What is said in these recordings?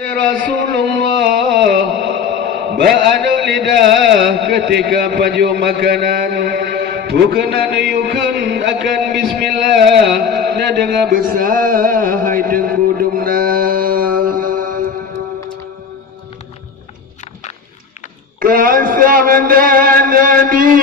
Rasulullah beradu lidah ketika paju makanan bukanan yukun akan bismillah na dengar besar hai tengkudumna kasabda nabi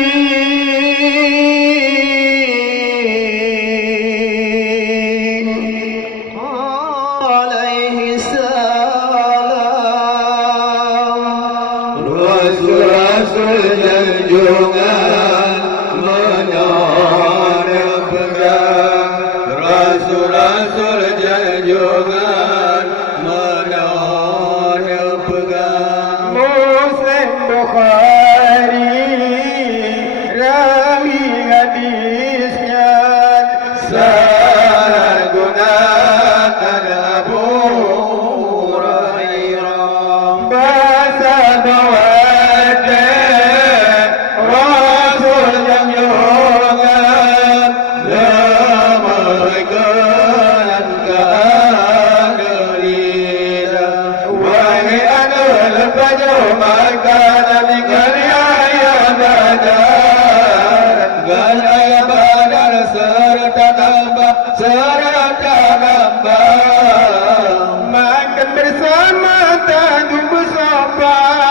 makan bersama tanggung bersapan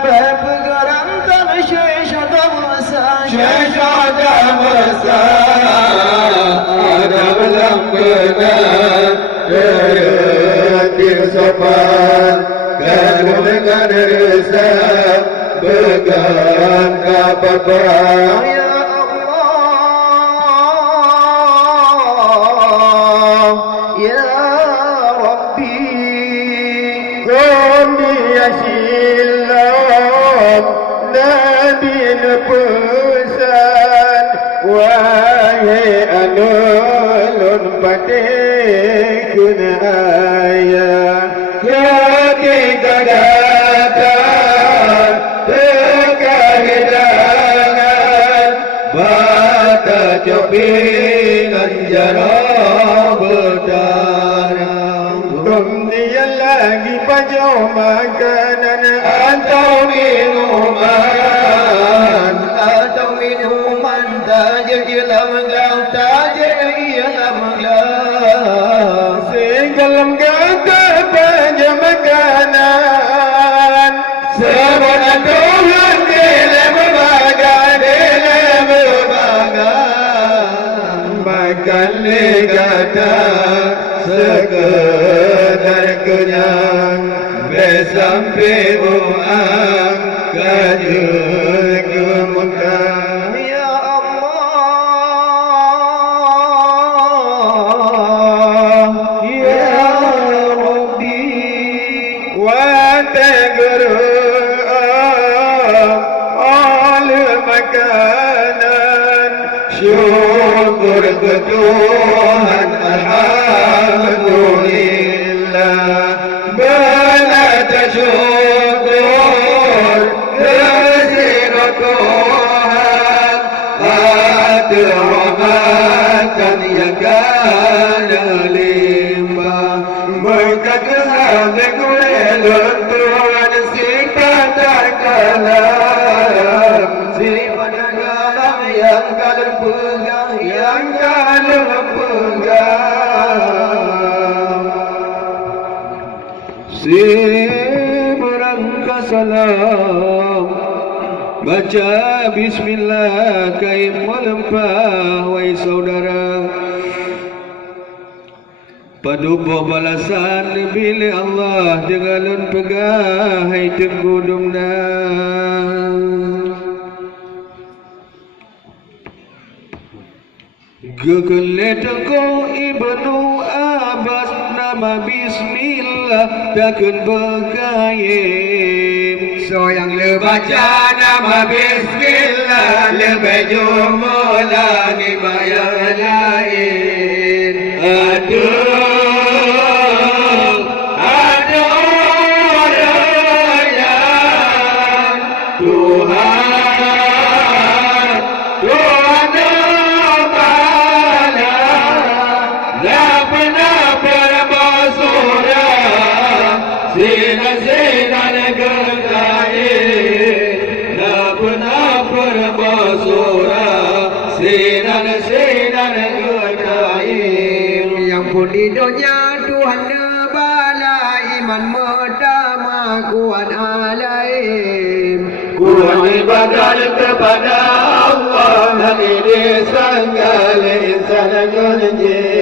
berpegang tangan syaisyata masa ada belang benar terhati sopan dan dengan resah pegang kapal pesan wahai anulun patikun ayah ketika datang terkahidangan bata copingan jarah berdarah dia lagi pajau makanan atau minuman tajir dalam gelang tajir dalam gelang singgalam gagal panjang makanan sebenarnya Tuhan dalam berbagai makan negara sekedar kenyang besampai uang kajul kemuntah syukur ke Tuhan alhamdulillah belata syukur kesira Tuhan ada rahmatan yang kada limpah berkat kehadir kulelun Tuhan sifat terkalam sifat terkalam yang kada pegang yang kada pegang si berangkat salam baca bismillah kain melempah wahai saudara padupo balasan bila Allah dengan pegah hai tengkudumna Gegelet kau ibnu Abbas nama bismillah takkan bergayim so yang le baca nama bismillah lebih jumlah ni bayar lain aduh Tuhan sinan kekaya napur basura sinan kekaya yang pun di dunia Tuhan nebala iman pertama kuat alaim Kuat ibadat kepada Allah Hadiri sanggal insan kunci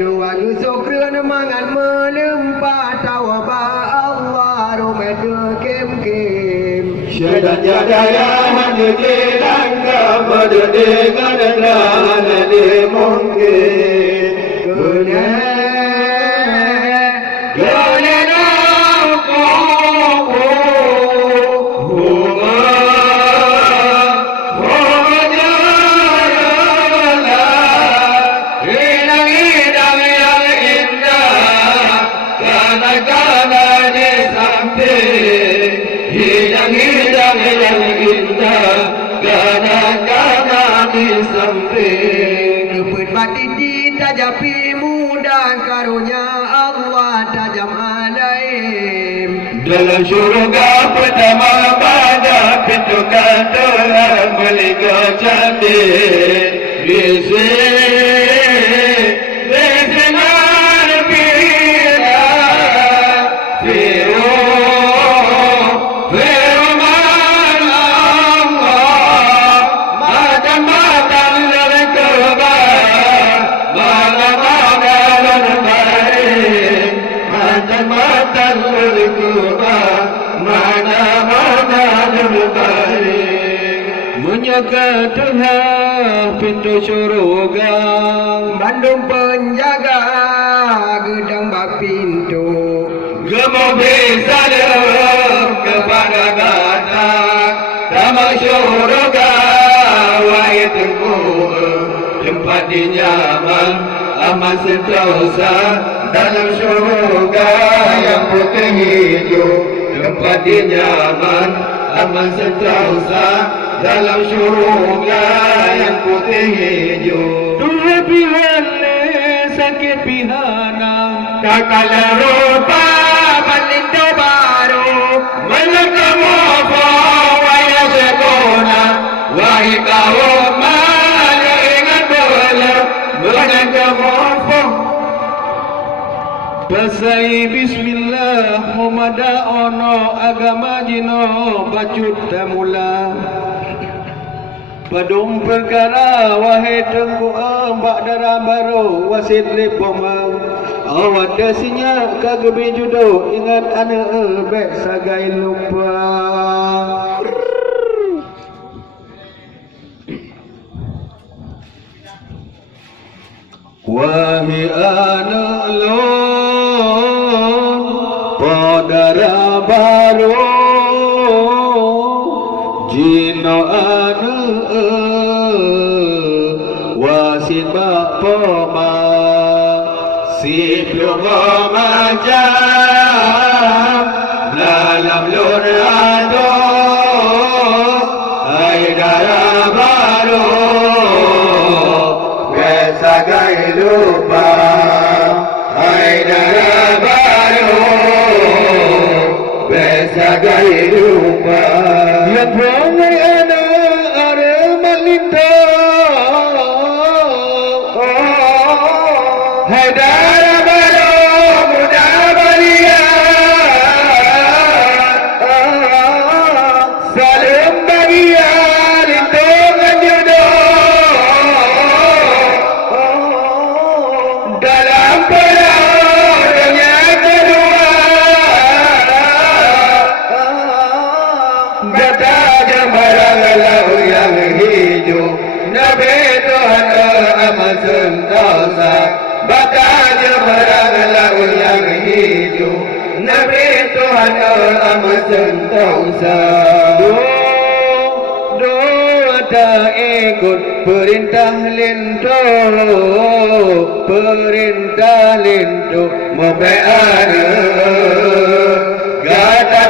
Dua syukur mangan melimpah tawaba Allah rumah kem-kem Syedan jadaya menjadi langkah berdekat dan dimungkin Tajapi mudah karunia Allah tajam alaim dalam syurga pertama pada pintu kantoran Malika cantik Menyaka tengah pintu syurga Bandung penjaga gedang bak pintu Gemuk bisa kepada kata Tamak syurga Wahai tengku Tempat dinyaman amat sentosa Dalam syurga yang putih hijau Tempat dinyaman amat sentosa dalam syurga yang putih hijau Dua pihak sakit pihana tak kala rupa Balinda baru Melakamu apa waya sekona Wahai kaum mana ingat bola Melakamu apa Pasai bismillah Humada ono agama jino bacut tamula Padum perkara wahai tengku ambak darah baru wasit lepomang awak dasinya kagebe judo ingat anak bek sagai lupa wahai anak lon padara baru jino anak wasit bak poma si pluma macam dalam lur ado ai darah baru besagai lupa ai darah baru besagai lupa yang ramai anak arema linta hai darah baru muda belia salam bagia lintungan jodoh dalam perang dunia kedua Dewan Amsen Tausa tak ikut perintah lintu membeana gata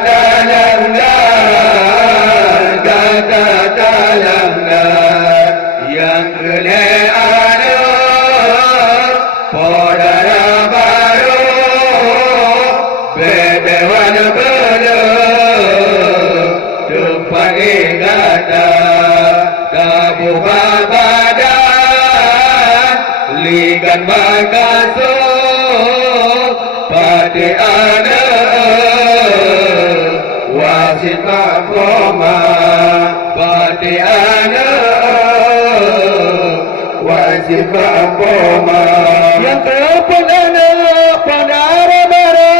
talangga yang keleana podara baru bedewan bela tempat gata Tabu babadan ligan bagaso pada ada wasit makoma pada ada wasit makoma yang terpedana pada baru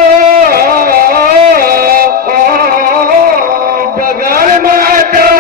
bagai mata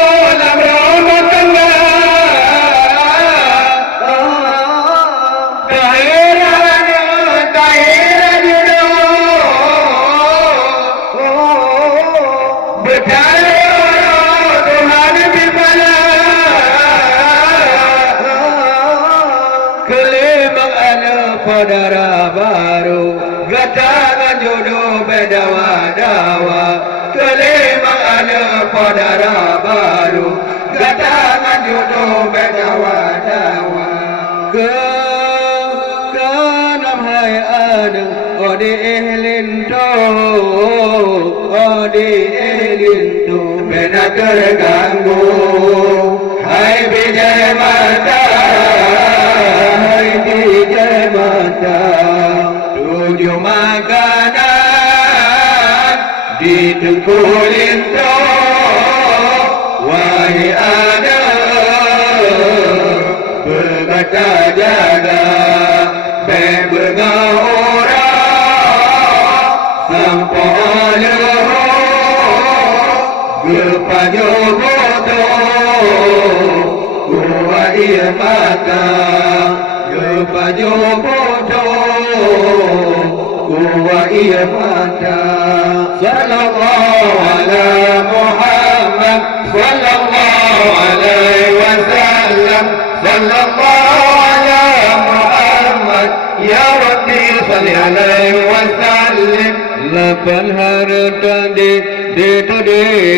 Saudara baru gatangan jodoh bedawa-dawa kelimang ada saudara baru gatangan jodoh bedawa-dawa kenam hai ada ode elinto bena terganggu hai bijaya mata tujuh makanan di tengkulinto wahai ada berkata jaga bergaora sampai leho berpajo bodo kuat ia mata Pajo bodoh Kuwa ia mata Sallallahu ala Muhammad Sallallahu alaihi wasallam Sallallahu ala Muhammad Ya Rabbi salli alaihi wasallim Lapan harta di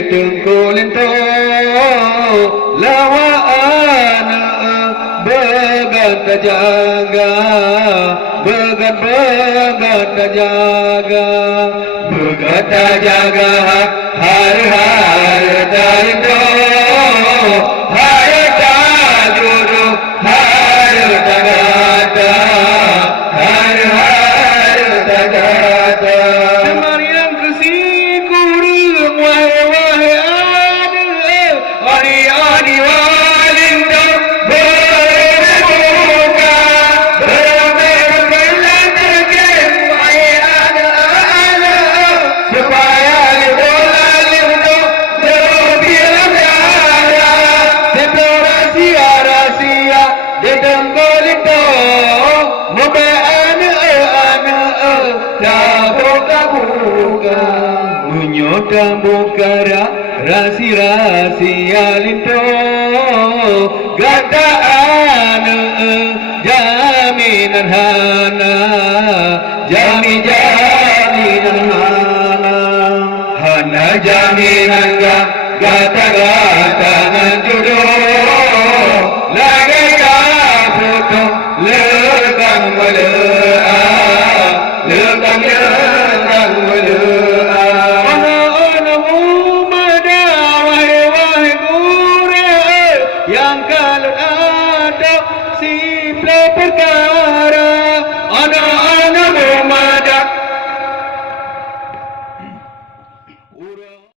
tengkulinto Lawa anak begat jaga har-harta itu harta juru harta gata har-harta gata semar yang kesikuru wahai ada walinto menyodang bukara rasi-rahasia linto gataan jaminan hana jaminan hana jaminan gata-gata jodoh lagi foto lekang melea yang kalau ada si perkara ada